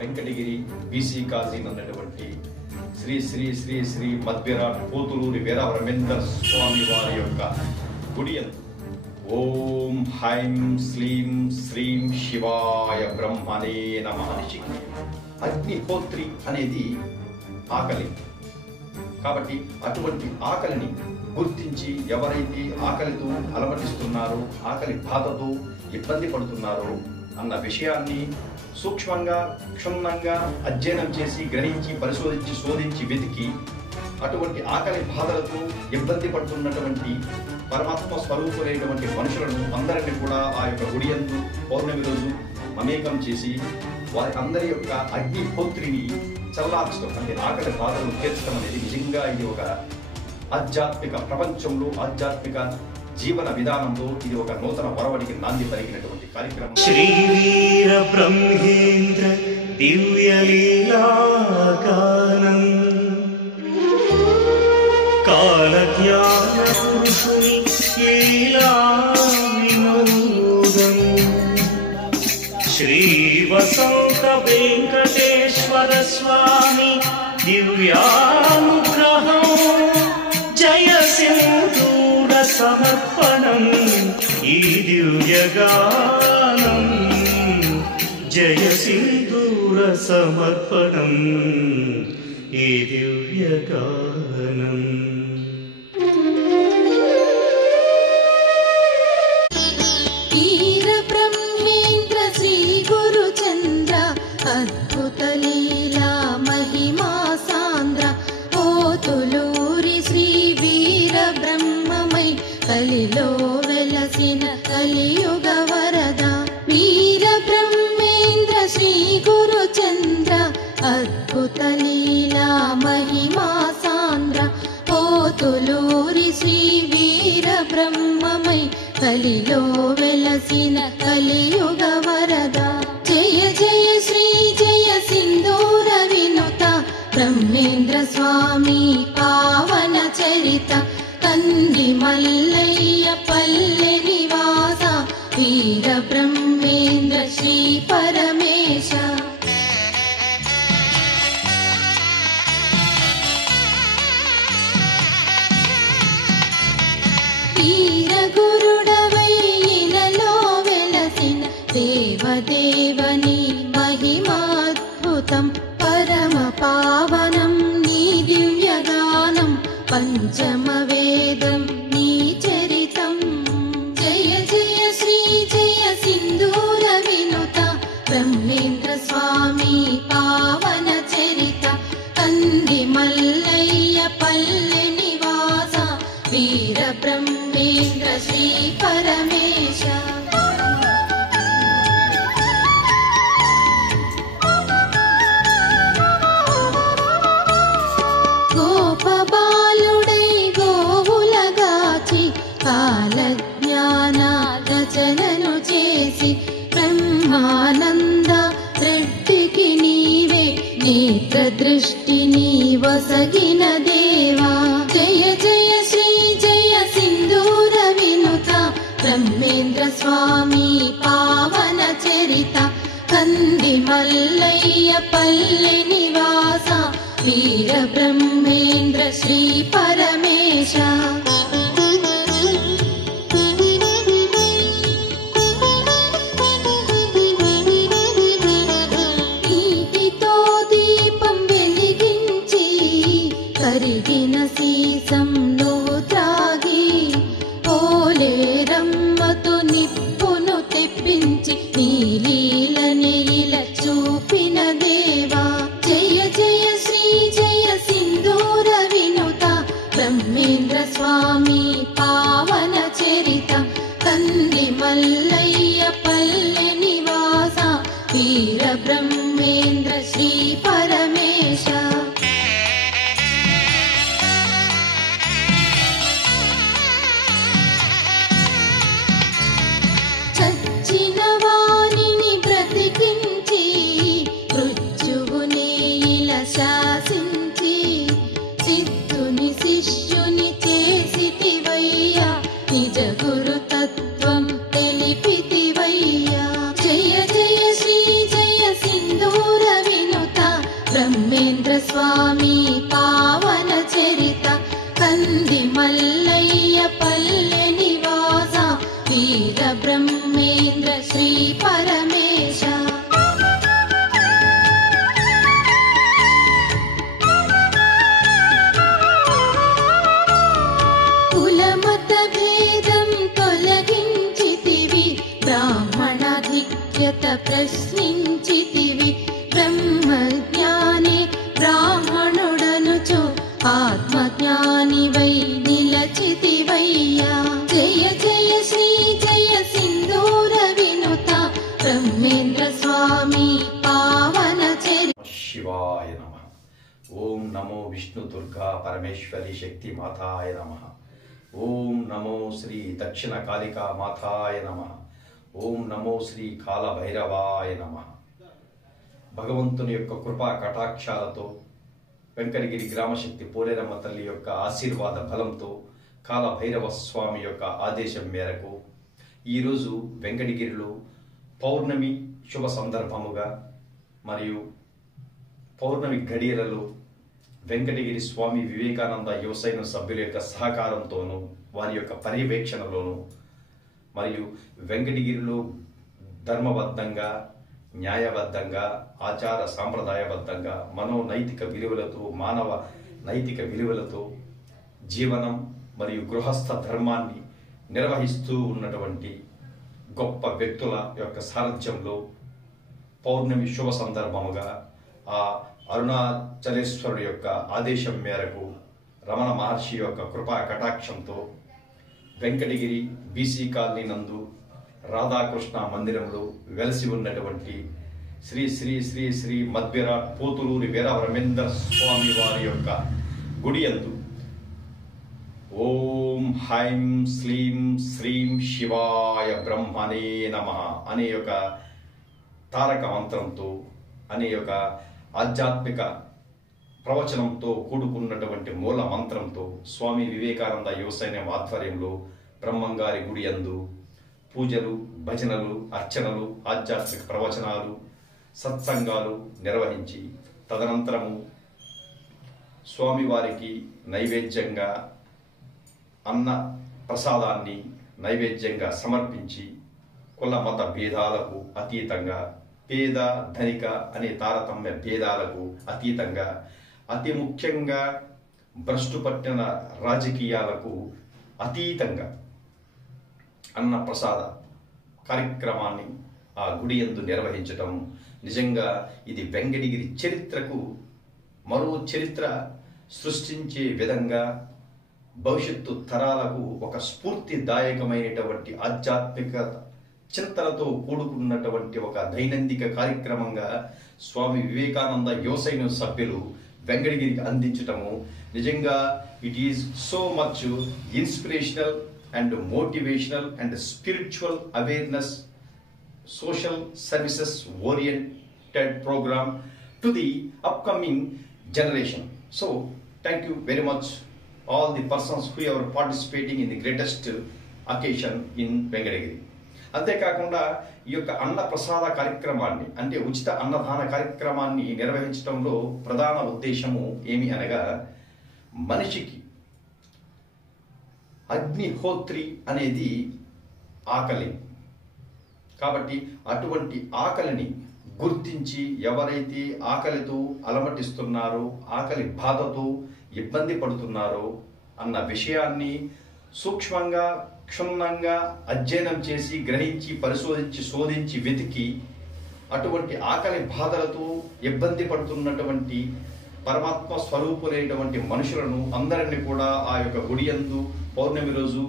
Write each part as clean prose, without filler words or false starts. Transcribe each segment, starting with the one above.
Venkatagiri BC కాజీ అన్నటువంటి శ్రీ శ్రీ శ్రీ శ్రీ మధ్విరాట్ పోతులూరి వీర బ్రహ్మేంద్ర స్వామి వారి యొక్క గుడి యందు ఓం హైం శ్లీం శ్రీం శివాయ బ్రహ్మణే నమః అని అగ్నిహోత్రి అనేది ఆకలి. కాబట్టి అటువంటి ఆకలిని గుర్తించి ఎవరైతే ఆకలితో అలమటిస్తున్నారో, ఆకలి బాధతో ఇబ్బంది పడుతున్నారో అన్న విషయాన్ని సూక్ష్మంగా క్షుణ్ణంగా అధ్యయనం చేసి గ్రహించి పరిశోధించి శోధించి వెతికి అటువంటి ఆకలి బాధలతో ఇబ్బంది పడుతున్నటువంటి పరమాత్మ స్వరూపులైనటువంటి మనుషులను అందరినీ కూడా ఆ యొక్క గుడి యందు పౌర్ణమి రోజు మమేకం చేసి వారి అందరి యొక్క అగ్నిహోత్రిని చల్లార్చడం, అంటే ఆకలి బాధలను తీర్చడం అనేది నిజంగా ఇది ఒక ఆధ్యాత్మిక ప్రపంచంలో ఆధ్యాత్మిక జీవన విధానంలో ఇది ఒక నూతన వరవడికి నాంది పలికినటువంటి కార్యక్రమం. శ్రీ వీర బ్రహ్మేంద్ర దివ్య లీలాగానం కాల జ్ఞాన పురుషుని లీలా వినోదం శ్రీ వసంత వెంకటేశ్వర స్వామి దివ్యానుగ్రహం జయ సింధూర సమర్పణం ఈ దివ్యగానం జయ సింధూర సమర్పణం ఈ దివ్యగానం. అద్భుత లీలా మహిమా సాంద్ర పోతులూరి శ్రీ వీర బ్రహ్మమై కలిలో వెలసిన కలియుగ వరద వీర బ్రహ్మేంద్ర శ్రీ గురు చంద్ర అద్భుత లీలా మహిమా సాంద్ర పోతులూరి శ్రీ వీర బ్రహ్మమై కలిలో వెలసిన కలియుగ వరద జయ జయ శ్రీ జయ సింధూర వినుత బ్రహ్మేంద్ర స్వామి పావన చరిత కంది మల్లయ్య పల్లె నివాస వీర బ్రహ్మేంద్ర శ్రీ పరమేశ వీర గురుడవై ఇలలో వెలసిన దేవదేవని మహిమాద్భుతం పరమ పావనం నీ దివ్యగానం పంచమ వేదం నీ చరితం జయ జయ శ్రీ జయ సింధూర వినుత బ్రహ్మేంద్ర స్వామి పావన చరిత కంది మల్లయ్య పల్లె నివాస వీర బ్రహ్మేంద్ర శ్రీ పరమేశ గోపబాలుడై గోవులగాచి కాల జ్ఞాన రచనను చేసి బ్రహ్మానంద రెడ్డికి నీవే నేత్ర దృష్టిని వసగిన దేవా జయ జయ శ్రీ జయ సింధూర వినుత బ్రహ్మేంద్ర స్వామి పావన చరిత కంది మల్లయ్య పల్లె నివాస వీర బ్రహ్మేంద్ర శ్రీ పరమేశ నీటితో దీపం వెలిగించి కరిగిన సీసం నువ్వు త్రాగి పోలేరమ్మతో నిప్పును తెప్పించి నీ లీల నీల చూపిన దేవా జయ జయ శ్రీ జయ సింధూర వినుత బ్రహ్మేంద్ర స్వామి పావన చరిత కంది మల్లయ్య పల్లె నివాస వీర బ్రహ్మేంద్ర శ్రీ పరమేశ చచ్చిన వాణిని బ్రతికించి మృత్యువునే ఇలా శాసించి సిద్ధుని శిష్యుని చేసితివయ్యా నిజ గురు తత్వం తెలిపితివయ్యా జయ జయ శ్రీ జయ సింధూర ఓం నమో విష్ణు దుర్గా పరమేశ్వరి శక్తి మాతాయ నమః. ఓం నమో శ్రీ దక్షిణ కాళికా మాతాయ నమః. ఓం నమో శ్రీ కాలభైరవాయ నమః. భగవంతుని యొక్క కృపా కటాక్షాలతో, వెంకటగిరి గ్రామశక్తి పోలేరమ్మ తల్లి యొక్క ఆశీర్వాద బలంతో, కాలభైరవ స్వామి యొక్క ఆదేశం మేరకు ఈరోజు వెంకటగిరిలో పౌర్ణమి శుభ సందర్భముగా మరియు పౌర్ణమి గడియలలో వెంకటగిరి స్వామి వివేకానంద యువసైన సభ్యుల యొక్క సహకారంతోనూ వారి యొక్క పర్యవేక్షణలోనూ మరియు వెంకటగిరిలో ధర్మబద్ధంగా, న్యాయబద్ధంగా, ఆచార సాంప్రదాయబద్ధంగా, మనోనైతిక విలువలతో, మానవ నైతిక విలువలతో జీవనం మరియు గృహస్థ ధర్మాన్ని నిర్వహిస్తూ ఉన్నటువంటి గొప్ప వ్యక్తుల యొక్క సారథ్యంలో పౌర్ణమి శుభ సందర్భముగా ఆ అరుణాచలేశ్వరుడు యొక్క ఆదేశం మేరకు రమణ మహర్షి యొక్క కృపా కటాక్షంతో వెంకటగిరి బీసీ కాలనీ నందు రాధాకృష్ణ మందిరంలో వెలసి ఉన్నటువంటి శ్రీ శ్రీ శ్రీ శ్రీ మద్విరాట్ పోతులూరి వీరబ్రహ్మేంద్ర స్వామి వారి యొక్క గుడి యందు ఓం హైం శ్లీం శ్రీం శివాయ బ్రహ్మణే నమః అనే యొక్క తారక మంత్రంతో, అనే యొక్క ఆధ్యాత్మిక ప్రవచనంతో కూడుకున్నటువంటి మూల మంత్రంతో స్వామి వివేకానంద యువసైన్యం ఆధ్వర్యంలో బ్రహ్మంగారి గుడి యందు పూజలు, భజనలు, అర్చనలు, ఆధ్యాత్మిక ప్రవచనాలు, సత్సంగాలు నిర్వహించి తదనంతరము స్వామివారికి నైవేద్యంగా అన్న ప్రసాదాన్ని నైవేద్యంగా సమర్పించి కుల మత భేదాలకు అతీతంగా, పేద ధనిక అనే తారతమ్య భేదాలకు అతీతంగా, అతి ముఖ్యంగా భ్రష్టు పట్టిన రాజకీయాలకు అతీతంగా అన్న ప్రసాద కార్యక్రమాన్ని ఆ గుడి యందు నిర్వహించటం నిజంగా ఇది వెంకటగిరి చరిత్రకు మరో చరిత్ర సృష్టించే విధంగా, భవిష్యత్తు తరాలకు ఒక స్ఫూర్తిదాయకమైనటువంటి ఆధ్యాత్మిక చింతనతో కూడుకున్నటువంటి ఒక దైనందిక కార్యక్రమంగా స్వామి వివేకానంద యువసైన్యం సభ్యులు వెంకటగిరికి అందించటము నిజంగా it is so much inspirational and motivational and spiritual awareness social services oriented program to the upcoming generation. So thank you very much all the persons who are participating in the greatest occasion in Venkatagiri. అంతేకాకుండా ఈ యొక్క అన్న ప్రసాద కార్యక్రమాన్ని, అంటే ఉచిత అన్నదాన కార్యక్రమాన్ని నిర్వహించడంలో ప్రధాన ఉద్దేశము ఏమి అనగా, మనిషికి అగ్నిహోత్రి అనేది ఆకలి కాబట్టి అటువంటి ఆకలిని గుర్తించి ఎవరైతే ఆకలితో అలమటిస్తున్నారో, ఆకలి బాధతో ఇబ్బంది పడుతున్నారో అన్న విషయాన్ని సూక్ష్మంగా, క్షుణ్ణంగా అధ్యయనం చేసి, గ్రహించి, పరిశోధించి, శోధించి, వెతికి అటువంటి ఆకలి బాధలతో ఇబ్బంది పడుతున్నటువంటి పరమాత్మ స్వరూపులైనటువంటి మనుషులను అందరినీ కూడా ఆ యొక్క గుడి యందు పౌర్ణమి రోజు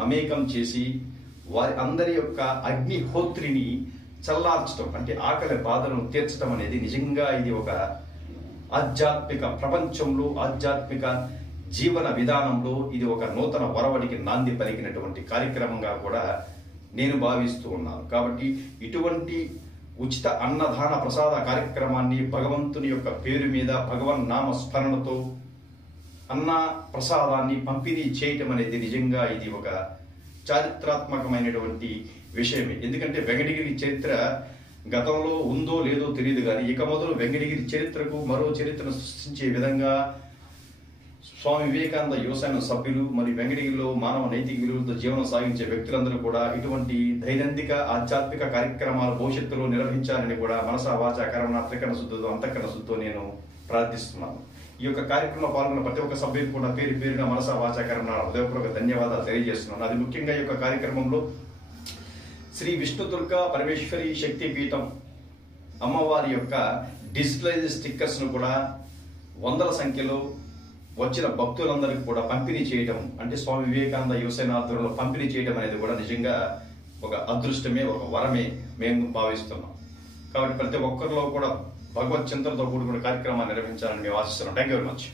మమేకం చేసి వారి అందరి యొక్క అగ్నిహోత్రిని చల్లార్చడం, అంటే ఆకలి బాధలను తీర్చడం అనేది నిజంగా ఇది ఒక ఆధ్యాత్మిక ప్రపంచంలో, ఆధ్యాత్మిక జీవన విధానంలో ఇది ఒక నూతన వరవడికి నాంది పలికినటువంటి కార్యక్రమంగా కూడా నేను భావిస్తూ ఉన్నాను. కాబట్టి ఇటువంటి ఉచిత అన్నదాన ప్రసాద కార్యక్రమాన్ని భగవంతుని యొక్క పేరు మీద భగవన్ నామ స్మరణతో అన్న ప్రసాదాన్ని పంపిణీ చేయటం అనేది నిజంగా ఇది ఒక చారిత్రాత్మకమైనటువంటి విషయమే. ఎందుకంటే వెంకటగిరి చరిత్ర గతంలో ఉందో లేదో తెలియదు కానీ ఇక మొదలు వెంకటగిరి చరిత్రకు మరో చరిత్రను సృష్టించే విధంగా స్వామి వివేకానంద యువసైన్యం సభ్యులు మరియు వెంకటగిరిలో మానవ నైతిక విలువలతో జీవనం సాగించే వ్యక్తులందరూ కూడా ఇటువంటి దైనందిక ఆధ్యాత్మిక కార్యక్రమాలు భవిష్యత్తులో నిర్వహించాలని కూడా మనసా వాచ కర్మణ త్రికరణ శుద్ధితో అంతఃకరణ శుద్ధితో నేను ప్రార్థిస్తున్నాను. ఈ యొక్క కార్యక్రమంలో పాల్గొన్న ప్రతి ఒక్క సభ్యులు కూడా పేరు పేరున మనసా వాచ కర్మణ హృదయపూర్వక ధన్యవాదాలు తెలియజేస్తున్నాను. అది ముఖ్యంగా ఈ యొక్క కార్యక్రమంలో శ్రీ విష్ణు దుర్గా పరమేశ్వరి శక్తిపీఠం అమ్మవారి యొక్క డిజిటలైజ్ స్టిక్కర్స్ ను కూడా వందల సంఖ్యలో వచ్చిన భక్తులందరికీ కూడా పంపిణీ చేయడం, అంటే స్వామి వివేకానంద యువసేన ఆధ్వర్యంలో పంపిణీ చేయడం అనేది కూడా నిజంగా ఒక అదృష్టమే, ఒక వరమే మేము భావిస్తున్నాం. కాబట్టి ప్రతి ఒక్కరిలో కూడా భగవత్ చింతనతో కూడుకున్న కార్యక్రమాన్ని నిర్వహించాలని మేము ఆశిస్తున్నాం. Thank you very much.